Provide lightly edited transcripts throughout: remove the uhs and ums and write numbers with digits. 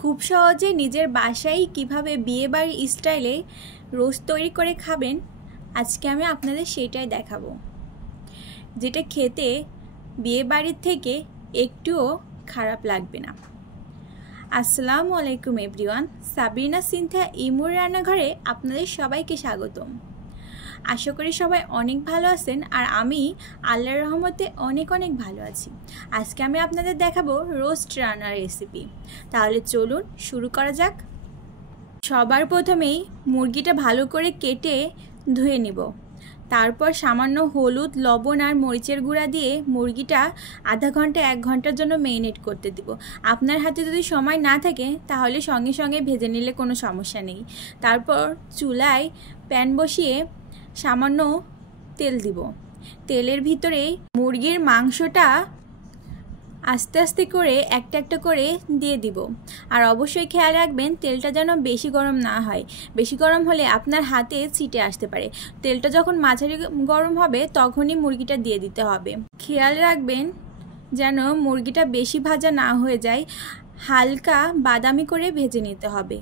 খুব সহজে নিজের বাসায় কিভাবে বিয়েবাড়ির স্টাইলে রোস্ট তৈরি করে খাবেন আজকে আমি আপনাদের সেটাই দেখাবো, যেটা খেতে বিয়েবাড়ির থেকে একটুও খারাপ লাগবে না। আসসালামু আলাইকুম এভরিওয়ান, সাবিনা সিনথিয়া ইমুর রান্নাঘরে আপনাদের সবাইকে স্বাগতম। আশা করি সবাই অনেক ভালো আছেন আর আমি আল্লাহর রহমতে অনেক ভালো আছি। আজকে আমি আপনাদের দেখাবো রোস্ট রান্নার রেসিপি। তাহলে চলুন শুরু করা যাক। সবার প্রথমেই মুরগিটা ভালো করে কেটে ধুয়ে নিব। তারপর সামান্য হলুদ, লবণ আর মরিচের গুঁড়া দিয়ে মুরগিটা আধা ঘন্টা 1 ঘন্টার জন্য মেরিনেট করতে দিব। আপনার হাতে যদি সময় না থাকে তাহলে সঙ্গে সঙ্গে ভেজে নিলে কোনো সমস্যা নেই। তারপর চুলায় প্যান বসিয়ে সামান্য তেল দিব। তেলের ভিতরে মুরগির মাংসটা আস্তে আস্তে করে একটা করে দিয়ে দিব। আর অবশ্যই খেয়াল রাখবেন তেলটা যেন বেশি গরম না হয়। বেশি গরম হলে আপনার হাতে ছিটে আসতে পারে। তেলটা যখন মাঝারি গরম হবে তখনই মুরগিটা দিয়ে দিতে হবে। খেয়াল রাখবেন যেন মুরগিটা বেশি ভাজা না হয়ে যায়, হালকা বাদামি করে ভেজে নিতে হবে।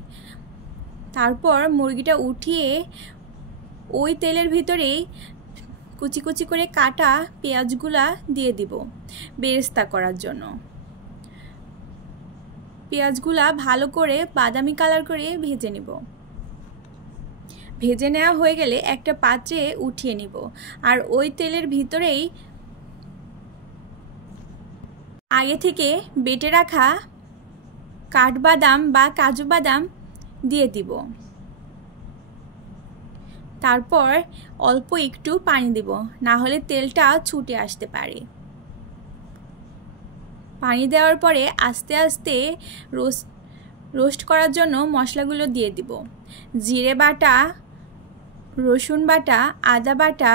তারপর মুরগিটা উঠিয়ে ওই তেলের ভিতরেই কুচি কুচি করে কাটা পেঁয়াজগুলা দিয়ে দিব বেরেস্তা করার জন্য। পেঁয়াজগুলা ভালো করে বাদামি কালার করে ভেজে নিব। ভেজে নেওয়া হয়ে গেলে একটা পাত্রে উঠিয়ে নিব। আর ওই তেলের ভিতরেই আগে থেকে বেটে রাখা কাঠবাদাম বা কাজু বাদাম দিয়ে দিব। তারপর অল্প একটু পানি দিব, না হলে তেলটা ছুটে আসতে পারে। পানি দেওয়ার পরে আস্তে আস্তে রোস্ট করার জন্য মশলাগুলো দিয়ে দিব। জিরে বাটা, রসুন বাটা, আদা বাটা,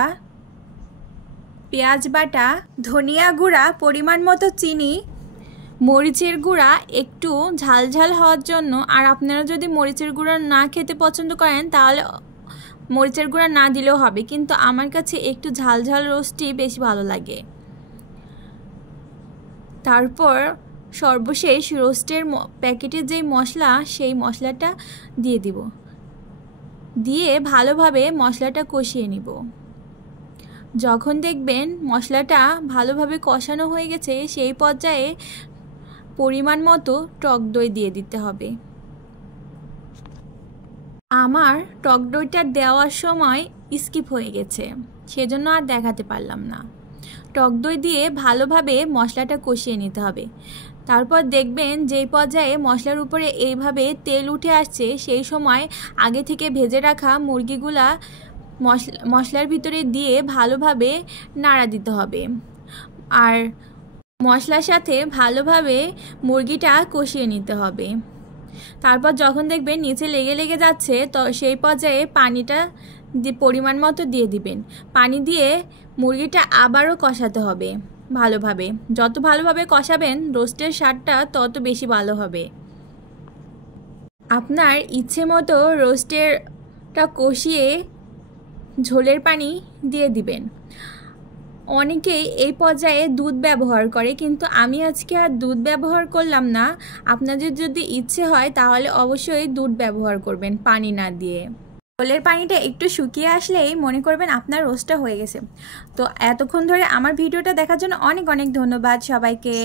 পেঁয়াজ বাটা, ধনিয়া গুঁড়া, পরিমাণ মতো চিনি, মরিচের গুঁড়া একটু ঝাল ঝাল হওয়ার জন্য। আর আপনারা যদি মরিচের গুঁড়া না খেতে পছন্দ করেন তাহলে মরিচের গুঁড়া না দিলেও হবে, কিন্তু আমার কাছে একটু ঝাল ঝাল রোস্টই বেশি ভালো লাগে। তারপর সর্বশেষ রোস্টের প্যাকেটের যেই মশলা সেই মশলাটা দিয়ে দিব। দিয়ে ভালোভাবে মশলাটা কষিয়ে নিব। যখন দেখবেন মশলাটা ভালোভাবে কষানো হয়ে গেছে সেই পর্যায়ে পরিমাণ মতো টক দই দিয়ে দিতে হবে। আমার টক দইটা দেওয়ার সময় স্কিপ হয়ে গেছে, সেজন্য আর দেখাতে পারলাম না। টক দই দিয়ে ভালোভাবে মশলাটা কষিয়ে নিতে হবে। তারপর দেখবেন যেই পর্যায়ে মশলার উপরে এইভাবে তেল উঠে আসছে সেই সময় আগে থেকে ভেজে রাখা মুরগিগুলা মশলার ভিতরে দিয়ে ভালোভাবে নাড়া দিতে হবে। আর মশলার সাথে ভালোভাবে মুরগিটা কষিয়ে নিতে হবে। তারপর যখন দেখবেন নিচে লেগে যাচ্ছে তো সেই পর্যায়ে পানিটা পরিমাণ মতো দিয়ে দিবেন। পানি দিয়ে মুরগিটা আবারও কষাতে হবে ভালোভাবে। যত ভালোভাবে কষাবেন রোস্টের স্বাদটা তত বেশি ভালো হবে। আপনার ইচ্ছে মতো রোস্টেরটা কষিয়ে ঝোলের পানি দিয়ে দিবেন। অনেকেই এই পর্যায়ে দুধ ব্যবহার করে, কিন্তু আমি আজকে আর দুধ ব্যবহার করলাম না। আপনাদের যদি ইচ্ছে হয় তাহলে অবশ্যই দুধ ব্যবহার করবেন পানি না দিয়ে। ঝোলের পানিটা একটু শুকিয়ে আসলেই মনে করবেন আপনার রোস্টটা হয়ে গেছে। তো এতক্ষণ ধরে আমার ভিডিওটা দেখার জন্য অনেক ধন্যবাদ সবাইকে।